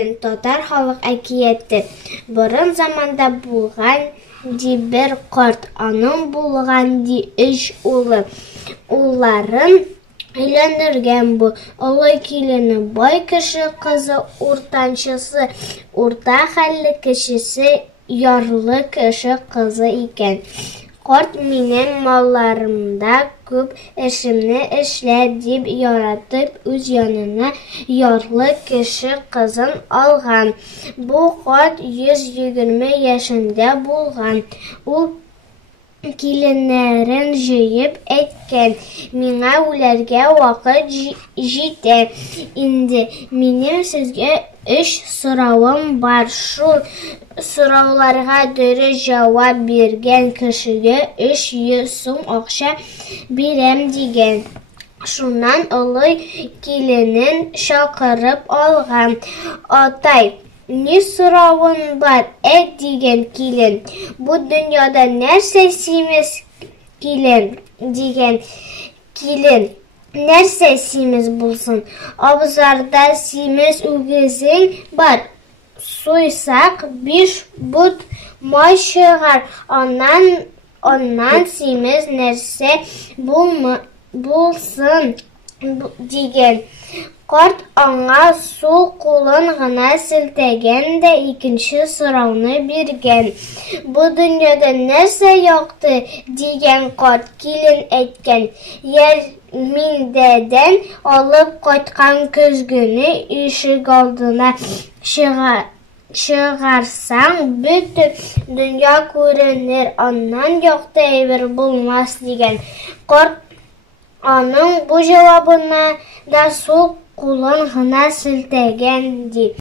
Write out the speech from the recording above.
килен татар халык әкияте. Борын заманда булган ди бер карт, аның булган ди 3 улы. Улларын өйләндергән бу. Олы килене бай кеше кызы, уртанчысы урта хәлле кешесе ярлы кеше кызы икән. Карт минем малларымда күп эшемне эшлә дип яратып үз янына ярлы кеше кызын алган. Бу карт 120 яшендә булган. Ул киленнәрен җыеп әйткән: "Миңа үләргә вакыт җитә. Инде минем сезгә 3 соравым бар. Шул сорауларга дөрес җавап биргән кешегә 300 сум акча бирәм" дигән. Шуннан олы киленен чакырып алган. "Атай, ни соравың бар, әйт" дигән килен. "Бу дөньяда нәрсә симез, килен" дигән килен. "Нәрсә симез булсын? Абзарда симез үгезең бар. Суйсак 5 бут май чыгар. Аннан симез нәрсә булсын" дигән. Карт аңа сул кулын гына селтәгән дә икенче сорауны биргән. "Бу дөньяда нәрсә якты?" дигән карт. Килен әйткән: "Ярминкәдән алып кайткан көзгене ишек алдына чыгарсаң, бөтен дөнья күренер, аннан якты әйбер булмас" дигән. Карт аның бу җавабына да сул кулын гына селтәгән ди.